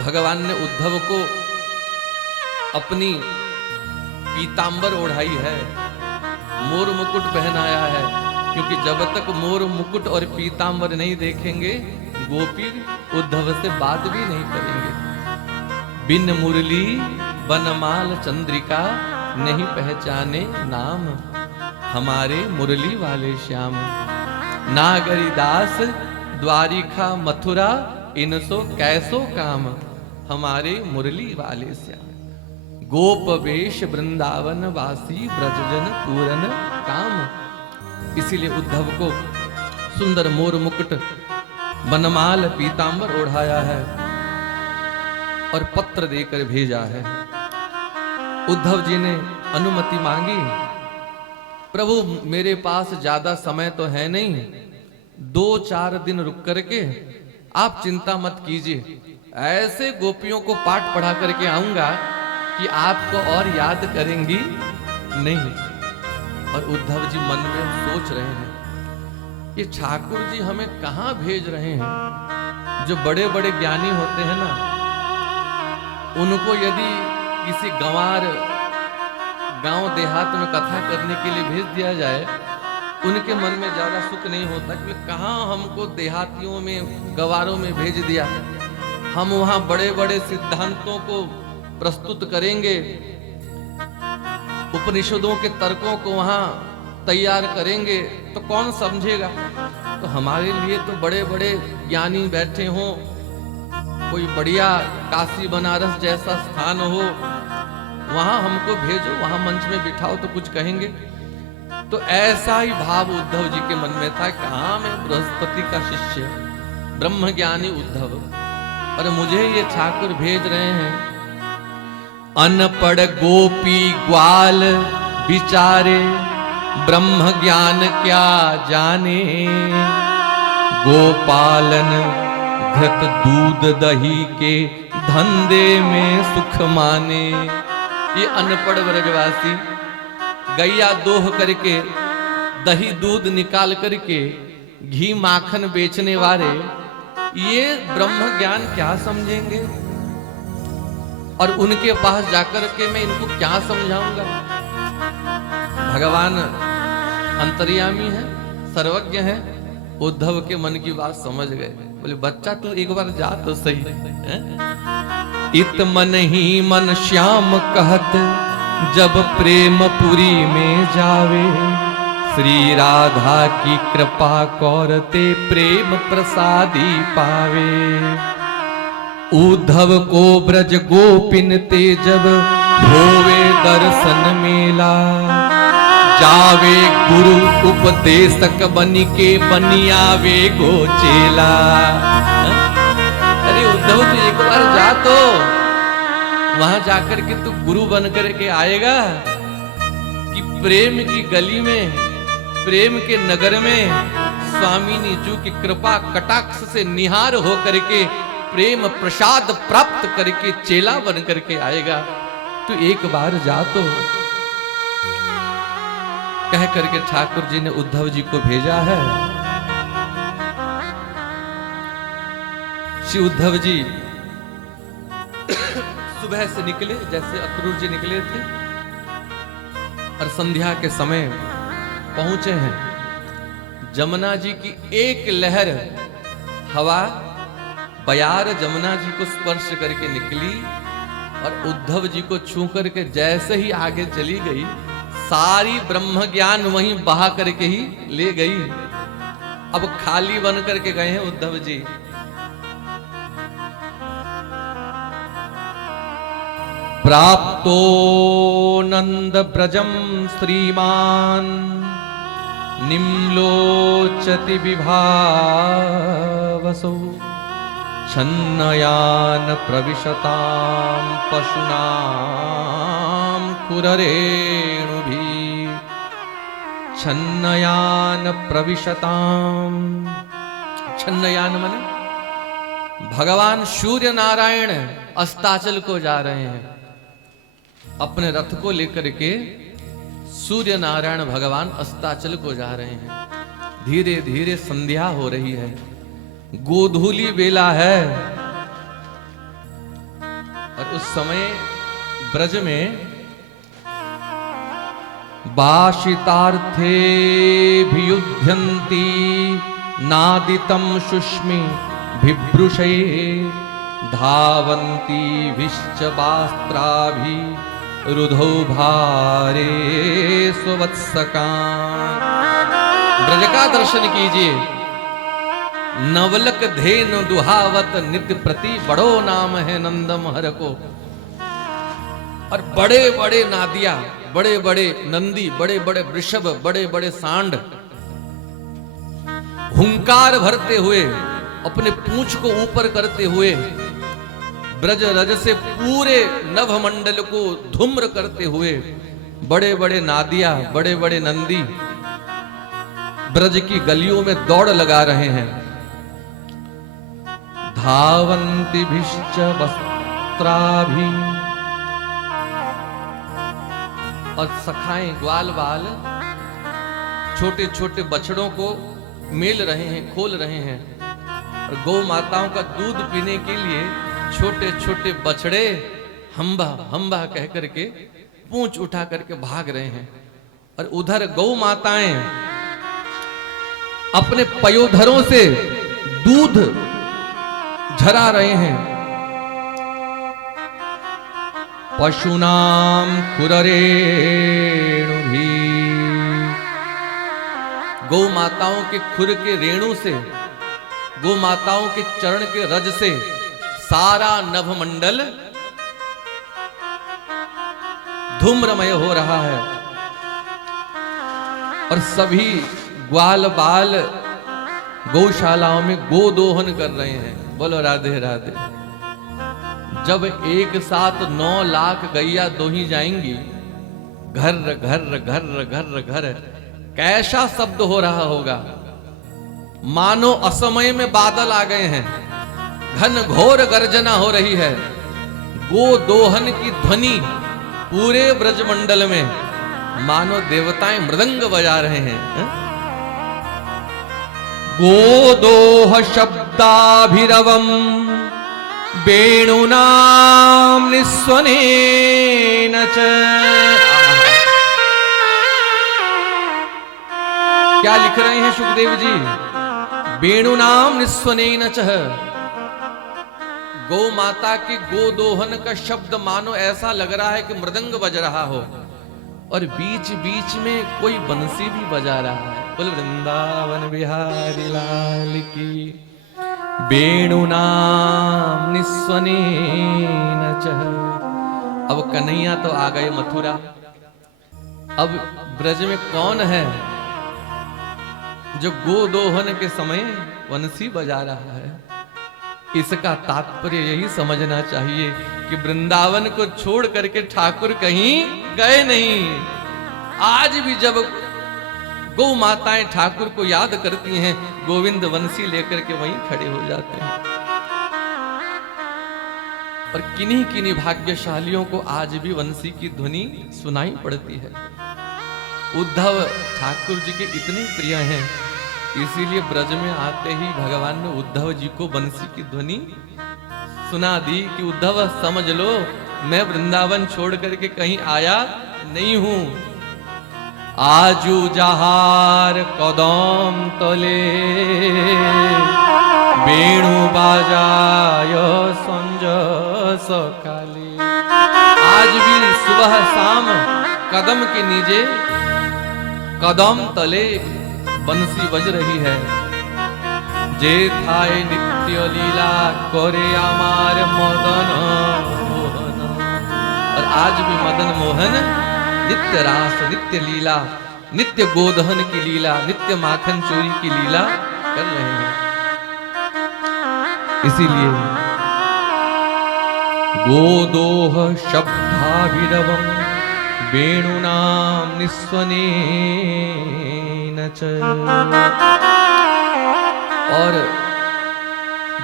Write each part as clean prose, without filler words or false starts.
भगवान ने उद्धव को अपनी पीतांबर ओढ़ाई है, मोर मुकुट पहनाया है, क्योंकि जब तक मोर मुकुट और पीतांबर नहीं देखेंगे गोपी उद्धव से बात भी नहीं करेंगे। बिन मुरली बनमाल चंद्रिका नहीं पहचाने नाम, हमारे मुरली वाले श्याम। नागरी दास द्वारिका मथुरा इनसो कैसो काम, हमारे मुरली वाले श्याम। गोप वेश वृंदावन वासी ब्रजजन पूरन काम। इसीलिए उद्धव को सुंदर मोर मुकुट बनमाल पीतांबर ओढ़ाया है और पत्र देकर भेजा है। उद्धव जी ने अनुमति मांगी, प्रभु मेरे पास ज्यादा समय तो है नहीं, 2-4 दिन रुक करके आप चिंता मत कीजिए, ऐसे गोपियों को पाठ पढ़ा करके आऊंगा कि आपको और याद करेंगी नहीं। और उद्धव जी मन में सोच रहे हैं, ये ठाकुर जी हमें कहां भेज रहे हैं। जो बड़े बड़े ज्ञानी होते हैं ना, उनको यदि किसी गंवार गांव देहात में कथा करने के लिए भेज दिया जाए, उनके मन में ज्यादा सुख नहीं होता कि कहां हमको देहातियों में गंवारों में भेज दिया। हम वहां बड़े बड़े सिद्धांतों को प्रस्तुत करेंगे, उपनिषदों के तर्कों को वहां तैयार करेंगे, तो कौन समझेगा। तो हमारे लिए तो बड़े बड़े ज्ञानी बैठे हों, कोई बढ़िया काशी बनारस जैसा स्थान हो, वहां हमको भेजो, वहां मंच में बिठाओ तो कुछ कहेंगे। तो ऐसा ही भाव उद्धव जी के मन में था, कहां मैं बृहस्पति का शिष्य ब्रह्म ज्ञानी उद्धव, और मुझे ये ठाकुर भेज रहे हैं। अनपढ़ गोपी ग्वाल बिचारे ब्रह्म ज्ञान क्या जाने, गोपालन घृत दूध दही के धंधे में सुख माने। ये अनपढ़ व्रजवासी गैया दोह करके दही दूध निकाल करके घी माखन बेचने वाले, ये ब्रह्म ज्ञान क्या समझेंगे, और उनके पास जाकर के मैं इनको क्या समझाऊंगा। भगवान अंतर्यामी है, सर्वज्ञ है, उद्धव के मन की बात समझ गए। बोले बच्चा तू एक बार जा तो सही है? इत मन ही मन श्याम कहत, जब प्रेमपुरी में जावे, श्री राधा की कृपा कौरते प्रेम प्रसादी पावे। उद्धव को ब्रज गोपिन ते जब होवे दर्शन मेला, जावे गुरु उपदेशक बनी के बनियावे गोचेला। अरे उद्धव तू एक बार जा तो, वहां जाकर के तू गुरु बन करके आएगा कि प्रेम की गली में, प्रेम के नगर में स्वामी नीजू की कृपा कटाक्ष से निहार हो करके प्रेम प्रसाद प्राप्त करके चेला बन करके आएगा। तू एक बार जा तो। कह करके ठाकुर जी ने उद्धव जी को भेजा है। श्री उद्धव जी सुबह से निकले, जैसे अक्रूर जी निकले थे, और संध्या के समय पहुंचे हैं। जमुना जी की एक लहर हवा बयार जमुना जी को स्पर्श करके निकली, और उद्धव जी को छू करके जैसे ही आगे चली गई, सारी ब्रह्म ज्ञान वहीं बहा करके ही ले गई। अब खाली बन करके गए हैं उद्धव जी। प्राप्तो नंद ब्रजम श्रीमान, निम्लोचति विभावसो, छन्नयान प्रविशतां पशूनां कुररेणुभिः। छन्नयान प्रविशतां, छन्नयान माने भगवान सूर्य नारायण अस्ताचल को जा रहे हैं। अपने रथ को लेकर के सूर्य नारायण भगवान अस्ताचल को जा रहे हैं। धीरे धीरे संध्या हो रही है, गोधूली बेला है। और उस समय ब्रज में बाशितार्थे भियुध्यन्ति नादितं शुष्मि बिभ्रुषे धावन्ति विश्च वास्त्राभि रुधौ भारे सुवत्सकान्। ब्रज का दर्शन कीजिए। नवलक धेनु दुहावत नित्य प्रति बड़ो नाम है नंदमहर को। और बड़े बड़े नादिया, बड़े बड़े नंदी, बड़े बड़े वृषभ, बड़े बड़े सांड हुंकार भरते हुए, अपने पूंछ को ऊपर करते हुए ब्रज रज से पूरे नभमंडल को धूम्र करते हुए बड़े बड़े नादिया, बड़े बड़े नंदी ब्रज की गलियों में दौड़ लगा रहे हैं। धावन्ति भिश्च वस्त्राभि, और सखाएं ग्वाल बाल छोटे छोटे बछड़ों को मेल रहे हैं, खोल रहे हैं। और गौ माताओं का दूध पीने के लिए छोटे छोटे बछड़े हम्बा हम्बा कह करके पूंछ उठा करके भाग रहे हैं। और उधर गौ माताएं अपने पयोधरों से दूध झरा रहे हैं। पशुनाम खुररेणु भी, गौ माताओं के खुर के रेणु से, गौ माताओं के चरण के रज से सारा नभमंडल धूम्रमय हो रहा है। और सभी ग्वाल बाल गौशालाओं में गोदोहन कर रहे हैं। बोलो राधे राधे। जब एक साथ 9 लाख गैया दोही जाएंगी, घर घर घर घर घर, कैसा शब्द हो रहा होगा। मानो असमय में बादल आ गए हैं, घन घोर गर्जना हो रही है। गोदोहन की ध्वनि पूरे ब्रजमंडल में, मानो देवताएं मृदंग बजा रहे हैं। गोदोह शब्दाभिरवम वेणुनाम निस्वनेन च। क्या लिख रहे हैं सुखदेव जी? वेणुनाम निस्वनेन च। गौ माता के गोदोहन का शब्द मानो ऐसा लग रहा है कि मृदंग बज रहा हो, और बीच बीच में कोई बंसी भी बजा रहा है। बोल वृंदावन बिहारी लाल की। वेणुनाम निस्वनेन च। अब कन्हैया तो आ गए मथुरा। अब ब्रज में कौन है जो गोदोहन के समय वंशी बजा रहा है? इसका तात्पर्य यही समझना चाहिए कि वृंदावन को छोड़ करके ठाकुर कहीं गए नहीं। आज भी जब गौ माताएं ठाकुर को याद करती हैं, गोविंद वंशी लेकर के वहीं खड़े हो जाते हैं। और किन्हीं किन्हीं भाग्यशालियों को आज भी वंशी की ध्वनि सुनाई पड़ती है। उद्धव ठाकुर जी के इतने प्रिय हैं, इसीलिए ब्रज में आते ही भगवान ने उद्धव जी को बंसी की ध्वनि सुना दी कि उद्धव समझ लो, मैं वृंदावन छोड़ करके कहीं आया नहीं हूं। आजू जहार कदम तले वेणु बाजाय संज सकाली। आज भी सुबह शाम कदम के नीचे, कदम तले बंसी बज रही है। जे थाए नित्य लीला करे आमार मदन मोहन। और आज भी मदन मोहन नित्य रास, नित्य लीला, नित्य गोदहन की लीला, नित्य माखन चोरी की लीला कर रहे हैं। इसीलिए गोदोह शब्दाभिरवम वेणुनाम निस्वनेन च। और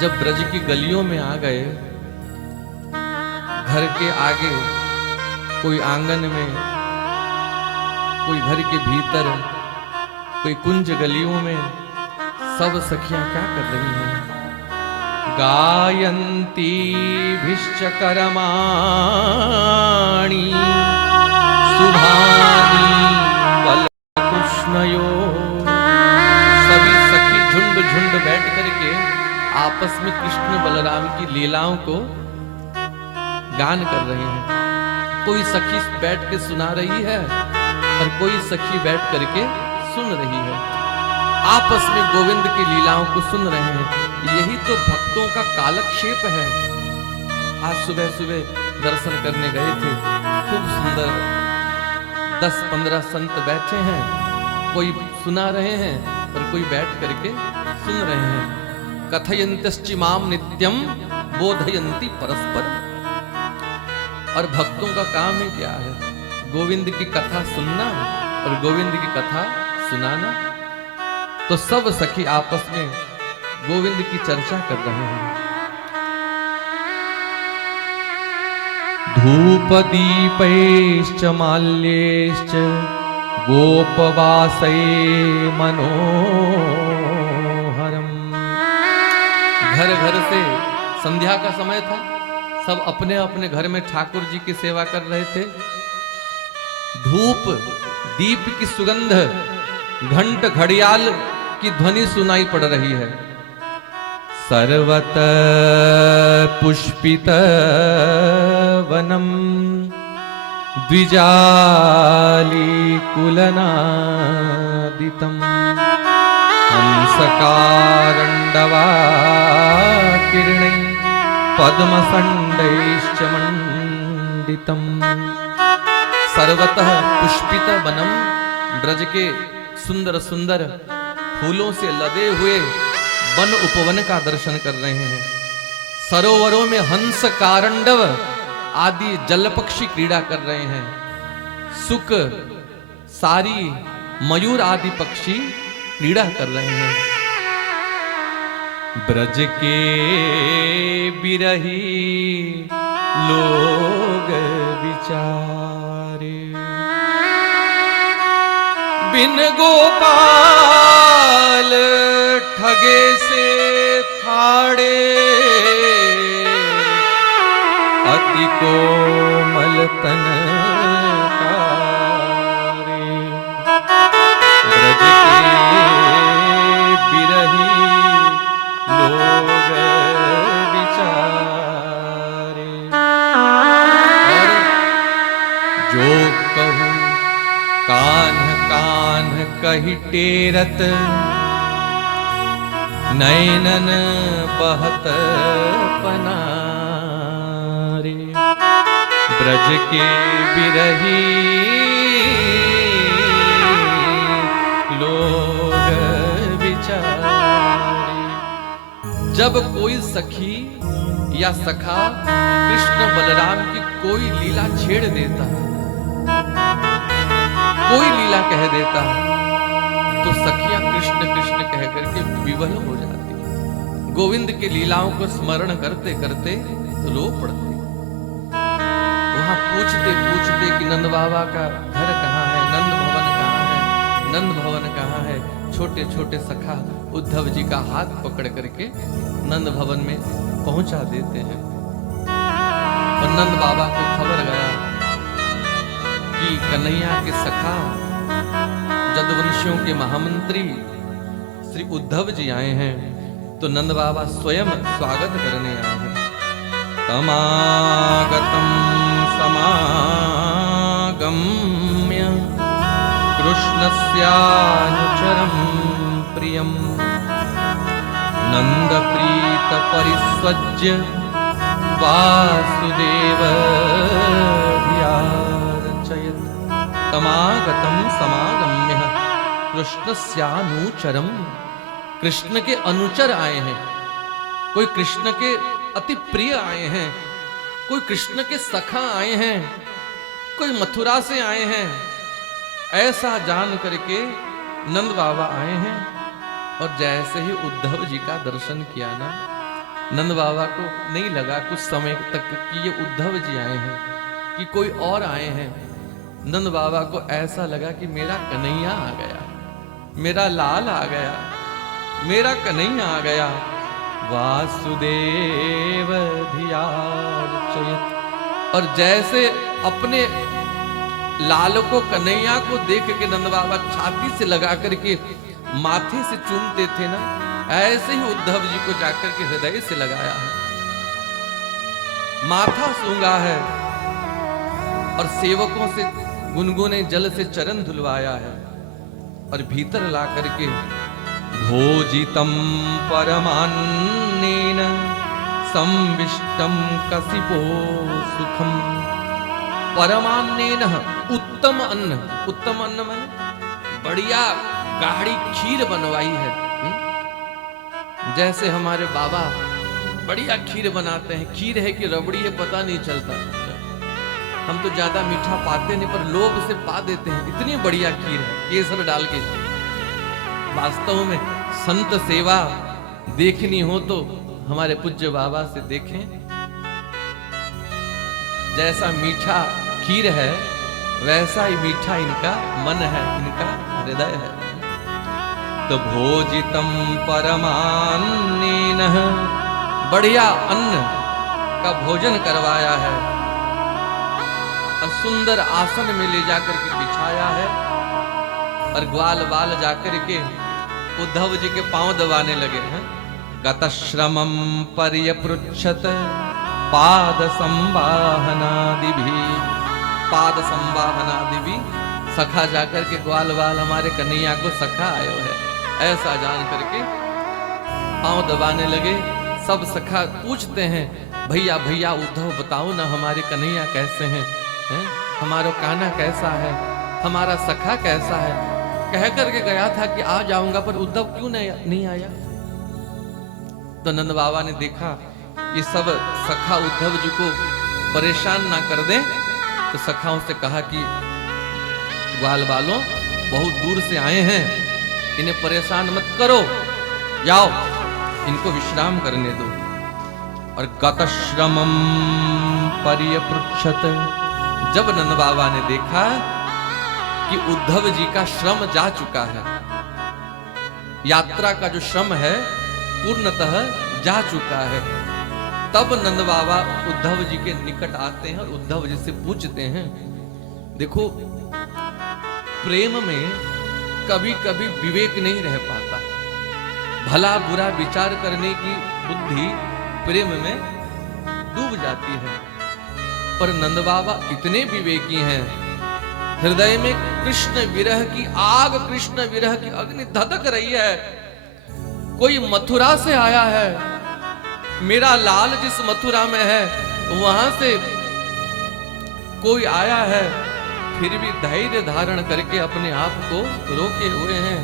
जब ब्रज की गलियों में आ गए, घर के आगे, कोई आंगन में, कोई घर के भीतर, कोई कुंज गलियों में, सब सखियां क्या कर रही हैं? गायंती भिश्च करमाणि शुभानि बलकृष्णयो। सभी सखी झुंड झुंड बैठ करके आपस में कृष्ण बलराम की लीलाओं को गान कर रहे हैं। कोई सखी बैठ के सुना रही है और कोई सखी बैठ करके सुन रही है। आपस में गोविंद की लीलाओं को सुन रहे हैं। यही तो भक्तों का कालक्षेप है। आज सुबह सुबह दर्शन करने गए थे, खूब सुंदर 10-15 संत बैठे हैं, कोई सुना रहे हैं और कोई बैठ करके सुन रहे हैं। कथयन्त्यश्च माम नित्यम बोधयन्ति परस्पर। और भक्तों का काम ही क्या है? गोविंद की कथा सुनना और गोविंद की कथा सुनाना। तो सब सखी आपस में गोविंद की चर्चा कर रहे हैं। धूप दीपैश्च माल्यैश्च गोपवासै मनोहरम। घर घर से संध्या का समय था, सब अपने अपने घर में ठाकुर जी की सेवा कर रहे थे। धूप दीप की सुगंध, घंट घड़ियाल की ध्वनि सुनाई पड़ रही है। सर्वत पुष्पित वनम द्विजालीकुलनादितम हंसकारंडवा किरणै पद्मसंडैश्च मंडितम। सर्वतः पुष्पित वनम, ब्रज के सुंदर सुंदर फूलों से लदे हुए वन उपवन का दर्शन कर रहे हैं। सरोवरों में हंस कारंडव आदि जल पक्षी क्रीड़ा कर रहे हैं। सुक सारी मयूर आदि पक्षी क्रीड़ा कर रहे हैं। ब्रज के बिरही लोग विचारे, बिन गोपाल ठगे से थाड़े, अति कोमल तन तारे। ब्रज के बिरही लोग विचारे, और जो कहूँ कान्ह कान्ह कही टेरत, नैनन बहत पनारे। ब्रज के बिरही लोग विचारे। जब कोई सखी या सखा कृष्ण बलराम की कोई लीला छेड़ देता है, कोई लीला कह देता है, तो सखियां कृष्ण कृष्ण कह करके विवल हो जाती है। गोविंद की लीलाओं को स्मरण करते करते रो पड़ते। वहां पूछते पूछते कि नंद बाबा का घर कहाँ है, नंद भवन कहाँ है, नंद भवन कहाँ है। छोटे छोटे सखा उद्धव जी का हाथ पकड़ करके नंद भवन में पहुंचा देते हैं। और नंद बाबा को खबर गया कि कन्हैया के सखा जदवंशियों के महामंत्री श्री उद्धव जी आए हैं। तो नंद बाबा स्वयं स्वागत करने आए हैं। तमागतम समागम्य कृष्णस्यानुचरं प्रियं नंद प्रीत परिस्वज्य वासुदेव ध्यार्चयत्। तमागतम समागम्य कृष्णस्यानुचरम, कृष्ण के अनुचर आए हैं। कोई कृष्ण के अति प्रिय आए हैं, कोई कृष्ण के सखा आए हैं, कोई मथुरा से आए हैं। ऐसा जान करके नंद बाबा आए हैं। और जैसे ही उद्धव जी का दर्शन किया ना, नंद बाबा को नहीं लगा कुछ समय तक कि ये उद्धव जी आए हैं कि कोई और आए हैं। नंद बाबा को ऐसा लगा कि मेरा कन्हैया आ गया, मेरा लाल आ गया, मेरा कन्हैया आ गया। वासुदेव धिया और जैसे अपने लाल को, कन्हैया को देख के नंद बाबा छाती से लगा करके माथे से चूमते थे ना, ऐसे ही उद्धव जी को जाकर के हृदय से लगाया है, माथा सूंघा है और सेवकों से गुनगुने जल से चरण धुलवाया है और भीतर ला करके भोजितम परमान्नेन संविष्टम कसिपो सुखम। परमान्नेन उत्तम अन्न, उत्तम अन्न माने बढ़िया गाढ़ी खीर बनवाई है। जैसे हमारे बाबा बढ़िया खीर बनाते हैं, खीर है कि रबड़ी है पता नहीं चलता, हम तो ज्यादा मीठा पाते नहीं पर लोभ से पा देते हैं, इतनी बढ़िया खीर है केसर डाल के। वास्तव में संत सेवा देखनी हो तो हमारे पूज्य बाबा से देखें, जैसा मीठा खीर है वैसा ही मीठा इनका मन है, इनका हृदय है। तो भोजितम परमान्नेन, बढ़िया अन्न का भोजन करवाया है और सुंदर आसन में ले जाकर के बिछाया है और ग्वाल बाल जाकर के उद्धव जी के पांव दबाने लगे हैं। गतश्रमं पर्यपृच्छत पाद संवाहनादिभि, पाद संवाहनादिभि, सखा जाकर के ग्वाल बाल हमारे कन्हैया को सखा आयो है ऐसा जान करके पांव दबाने लगे। सब सखा पूछते हैं भैया भैया उद्धव बताओ ना हमारे कन्हैया कैसे हैं, हमारा कान्हा कैसा है, हमारा सखा कैसा है। कह करके गया था कि आ जाऊंगा पर उद्धव क्यों नहीं आया। तो नंद बाबा ने देखा ये सब सखा उद्धव जी को परेशान ना कर दें, तो सखाओं से कहा कि ग्वाल बालों बहुत दूर से आए हैं, इन्हें परेशान मत करो, जाओ इनको विश्राम करने दो। और गतश्रमं पर्यपृच्छत, जब नंद बाबा ने देखा कि उद्धव जी का श्रम जा चुका है, यात्रा का जो श्रम है पूर्णतः जा चुका है, तब नंद बाबा उद्धव जी के निकट आते हैं और उद्धव जी से पूछते हैं। देखो प्रेम में कभी कभी विवेक नहीं रह पाता, भला बुरा विचार करने की बुद्धि प्रेम में डूब जाती है, पर नंद बाबा इतने विवेकी हैं, हृदय में कृष्ण विरह की आग, कृष्ण विरह की अग्नि धधक रही है। कोई मथुरा से आया है, मेरा लाल जिस मथुरा में है वहां से कोई आया है, फिर भी धैर्य धारण करके अपने आप को रोके हुए हैं।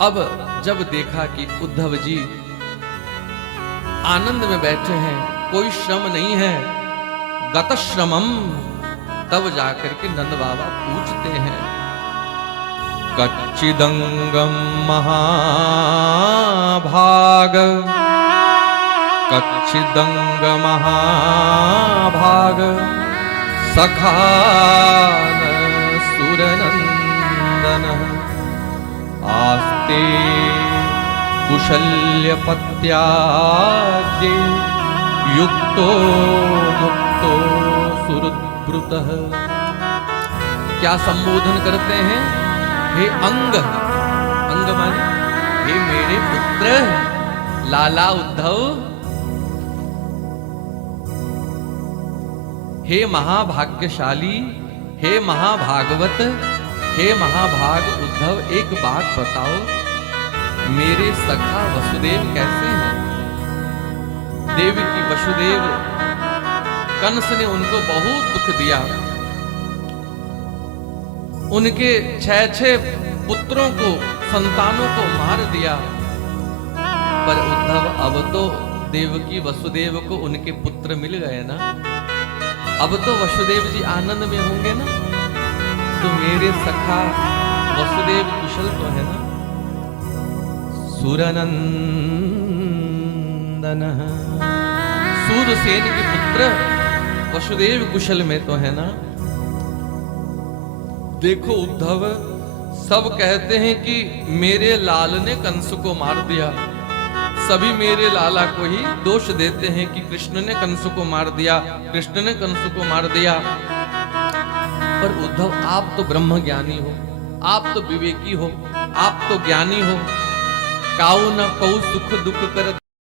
अब जब देखा कि उद्धव जी आनंद में बैठे हैं, कोई श्रम नहीं है, गतश्रमम, तब जाकर के नंद बाबा पूछते हैं कच्चिदंगम महाभाग, कच्चिदंग महाभाग सखान सुरनंदन आस्ते कुशल्यपत्याद्ये युक्तो मुक्तो सुहृद्ब्रुतः। क्या संबोधन करते हैं? हे अंग, अंग माने हे मेरे पुत्र लाला उद्धव, हे महाभाग्यशाली, हे महाभागवत, हे महाभाग उद्धव, एक बात बताओ, मेरे सखा वसुदेव कैसे हैं? देवी की वसुदेव, कंस ने उनको बहुत दुख दिया, उनके 6 पुत्रों को, संतानों को मार दिया, पर उद्धव अब तो देवकी वसुदेव को उनके पुत्र मिल गए ना, अब तो वसुदेव जी आनंद में होंगे ना, तो मेरे सखा वसुदेव कुशल तो है ना। सुरनंदन, सूरसेन के पुत्र वसुदेव कुशल में तो है ना। देखो उद्धव, सब कहते हैं कि मेरे लाल ने कंस को मार दिया, सभी मेरे लाला को ही दोष देते हैं कि कृष्ण ने कंस को मार दिया, कृष्ण ने कंस को मार दिया। पर उद्धव, आप तो ब्रह्म ज्ञानी हो, आप तो विवेकी हो, आप तो ज्ञानी हो। काऊ न कऊ सुख दुख कर